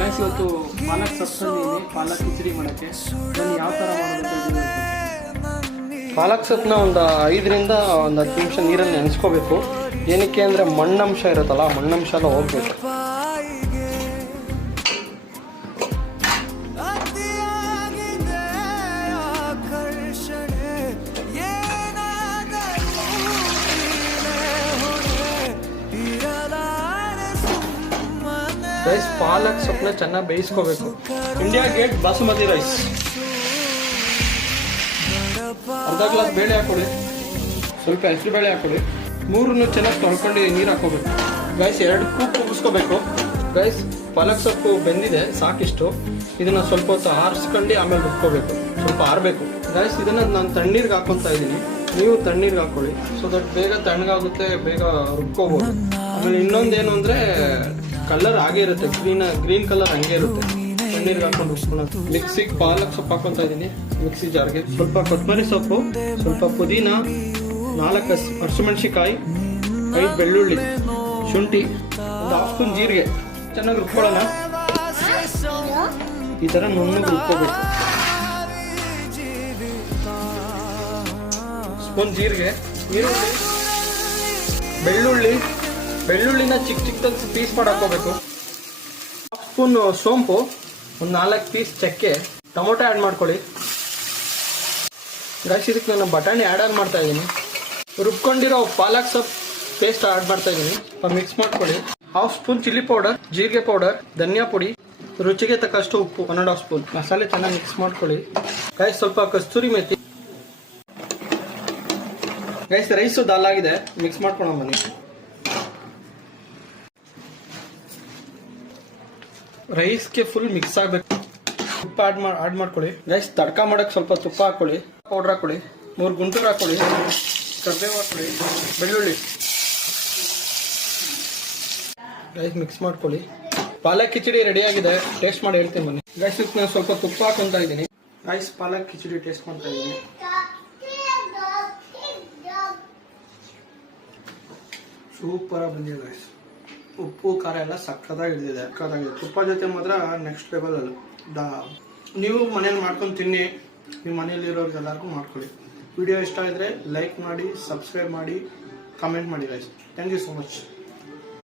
Guys ಇವತ್ತು ಪಾಲಕ್ ಸೊಪ್ಪು ಪಾಲಕ್ ಕಿಚಡಿ ಮಾಡೋಕ್ಕೆ ನಾನು ಯಾವ ಥರ ಮಾಡೋದು. ಪಾಲಕ್ ಸೊಪ್ಪನ್ನ ಒಂದು 5 ರಿಂದ 10 ನಿಮಿಷ ನೀರಲ್ಲಿ ನೆನೆಸ್ಕೋಬೇಕು. ಏನಕ್ಕೆ ಅಂದರೆ ಮಣ್ಣಂಶ ಇರುತ್ತಲ್ಲ, ಮಣ್ಣಂಶ ಎಲ್ಲ ಹೋಗ್ಬೇಕು. ರೈಸ್ ಪಾಲಕ್ ಸೊಪ್ಪನ್ನ ಚೆನ್ನಾಗಿ ಬೇಯಿಸ್ಕೋಬೇಕು. ಇಂಡಿಯಾ ಗೇಟ್ ಬಾಸುಮತಿ ರೈಸ್, ಅರ್ಧ ಗ್ಲಾಸ್ ಬೇಳೆ ಹಾಕೊಳ್ಳಿ, ಸ್ವಲ್ಪ ಹೆಸರು ಬೇಳೆ ಹಾಕೊಳ್ಳಿ, 3 ಚೆನ್ನಾಗಿ ತೊಳ್ಕೊಂಡು ನೀರು ಹಾಕೋಬೇಕು. Guys 2 coop ಕುಗ್ಸ್ಕೋಬೇಕು. ಗೈಸ್ ಪಾಲಕ್ ಸೊಪ್ಪು ಬೆಂದಿದೆ, ಸಾಕಿಷ್ಟು. ಇದನ್ನ ಸ್ವಲ್ಪ ಹೊತ್ತು ಆರಿಸ್ಕೊಂಡು ಆಮೇಲೆ ರುಬ್ಕೋಬೇಕು, ಸ್ವಲ್ಪ ಆರಬೇಕು. ಗೈಸ್ ಇದನ್ನ ನಾನು ತಣ್ಣೀರಿಗೆ ಹಾಕೊತಾ ಇದ್ದೀನಿ, ನೀವು ತಣ್ಣೀರಿಗೆ ಹಾಕೊಳ್ಳಿ, ಸೊ ದಟ್ ಬೇಗ ತಣ್ಣಗಾಗುತ್ತೆ, ಬೇಗ ರುಬ್ಕೋಬೋದು. ಆಮೇಲೆ ಇನ್ನೊಂದೇನು ಅಂದರೆ ಕಲರ್ ಹಾಗೆ ಇರುತ್ತೆ, ಗ್ರೀನ್ ಕಲರ್ ಹಂಗೆ ಇರುತ್ತೆ. ತಣ್ಣೀರಿಗೆ ಹಾಕೊಂಡು ರುಬ್ಕೊಳ್ಳೋದು. ಮಿಕ್ಸಿಗೆ ಪಾಲಕ್ ಸೊಪ್ಪು ಹಾಕೊತಾ ಇದ್ದೀನಿ, ಮಿಕ್ಸಿ ಜಾರ್ಗೆ ಸ್ವಲ್ಪ ಕೊತ್ತಂಬರಿ ಸೊಪ್ಪು, ಸ್ವಲ್ಪ ಪುದೀನ, 4 ಹಸಿಮೆಣಸಿಕಾಯಿ, 5 ಬೆಳ್ಳುಳ್ಳಿ, ಶುಂಠಿ, 1 ಹಾಫ್ ಸ್ಪೂನ್ ಜೀರಿಗೆ ಚೆನ್ನಾಗಿ ರುಬ್ಕೊಳ್ಳೋಣ. ಈ ಥರ ನುಣ್ಣಗೆ ರುಬ್ಕೋಬೇಕು. ಸ್ಪೂನ್ ಜೀರಿಗೆ, ಈರುಳ್ಳಿ, ಬೆಳ್ಳುಳ್ಳಿನ ಚಿಕ್ಕದಾಗಿ ಪೀಸ್ ಮಾಡಿ ಹಾಕೋಬೇಕು. ಹಾಫ್ ಸ್ಪೂನ್ ಸೋಂಪು, 1 4 ಪೀಸ್ ಚಕ್ಕೆ, ಟೊಮೊಟೊ ಆ್ಯಡ್ ಮಾಡ್ಕೊಳ್ಳಿ. ಗೈಸ್ ಇದಕ್ಕೆ ನಾನು ಬಟಾಣಿ ಆ್ಯಡ್ ಮಾಡ್ತಾ ಇದ್ದೀನಿ. ರುಬ್ಕೊಂಡಿರೋ ಪಾಲಕ್ ಸೊಪ್ಪು ಪೇಸ್ಟ್ ಆ್ಯಡ್ ಮಾಡ್ತಾ ಇದ್ದೀನಿ, ಮಿಕ್ಸ್ ಮಾಡ್ಕೊಳ್ಳಿ. ಹಾಫ್ ಸ್ಪೂನ್ ಚಿಲ್ಲಿ ಪೌಡರ್, ಜೀರಿಗೆ ಪೌಡರ್, ಧನಿಯಾ ಪುಡಿ, ರುಚಿಗೆ ತಕ್ಕಷ್ಟು ಉಪ್ಪು, 1 1/2 ಸ್ಪೂನ್. ಮಸಾಲೆ ಚೆನ್ನಾಗಿ ಮಿಕ್ಸ್ ಮಾಡ್ಕೊಳ್ಳಿ. ಗೈಸ್ ಸ್ವಲ್ಪ ಕಸ್ತೂರಿ ಮೆಥಿ. ಗೈಸ್ ರೈಸು ದಾಲಾಗಿದೆ, ಮಿಕ್ಸ್ ಮಾಡ್ಕೊಳ್ಳೋ ಬನ್ನಿ. ರೈಸ್ಗೆ ಫುಲ್ ಮಿಕ್ಸ್ ಆಗಬೇಕು. ತುಪ್ಪ ಆ್ಯಡ್ ಮಾಡ್ಕೊಳ್ಳಿ. ರೈಸ್ ತಡ್ಕ ಮಾಡೋಕ್ಕೆ ಸ್ವಲ್ಪ ತುಪ್ಪ ಹಾಕ್ಕೊಳ್ಳಿ, ಪೌಡ್ರ್ ಹಾಕ್ಕೊಳ್ಳಿ, 3 ಗುಂಟೂರು ಹಾಕ್ಕೊಳ್ಳಿ, ಕರಿಬೇವು ಹಾಕ್ಕೊಳ್ಳಿ, ಬೆಳ್ಳುಳ್ಳಿ. ರೈಸ್ ಮಿಕ್ಸ್ ಮಾಡ್ಕೊಳ್ಳಿ. ಪಾಲಕ್ ಕಿಚಡಿ ರೆಡಿಯಾಗಿದೆ, ಟೇಸ್ಟ್ ಮಾಡಿ ಹೇಳ್ತೀನಿ ಬನ್ನಿ. ಗೈಸ್ ನಾನು ಸ್ವಲ್ಪ ತುಪ್ಪ ಹಾಕೊತಾ ಇದ್ದೀನಿ. ರೈಸ್ ಪಾಲಕ್ ಕಿಚಡಿ ಟೇಸ್ಟ್ ಮಾಡ್ತಾ ಇದ್ದೀನಿ. ಸೂಪರ್ ಆಗಿ ಬಂದಿದೆ ಗೈಸ್. ಉಪ್ಪು ಖಾರ ಎಲ್ಲ ಸಕ್ಕತ್ತಾಗಿ ಹಿಡಿದಿದೆ. ತುಪ್ಪ ಜೊತೆ ಮಾತ್ರ ನೆಕ್ಸ್ಟ್ ಲೆವೆಲ್ ಅಲ್ಲ. ನೀವು ಮನೇಲಿ ಮಾಡ್ಕೊಂಡು ತಿನ್ನಿ, ನಿಮ್ಮ ಮನೆಯಲ್ಲಿರೋರ್ಗೆ ಎಲ್ಲರಿಗೂ ಮಾಡ್ಕೊಳ್ಳಿ. ವಿಡಿಯೋ ಇಷ್ಟ ಆದರೆ ಲೈಕ್ ಮಾಡಿ, ಸಬ್ಸ್ಕ್ರೈಬ್ ಮಾಡಿ, ಕಮೆಂಟ್ ಮಾಡಿ guys. Thank you so much.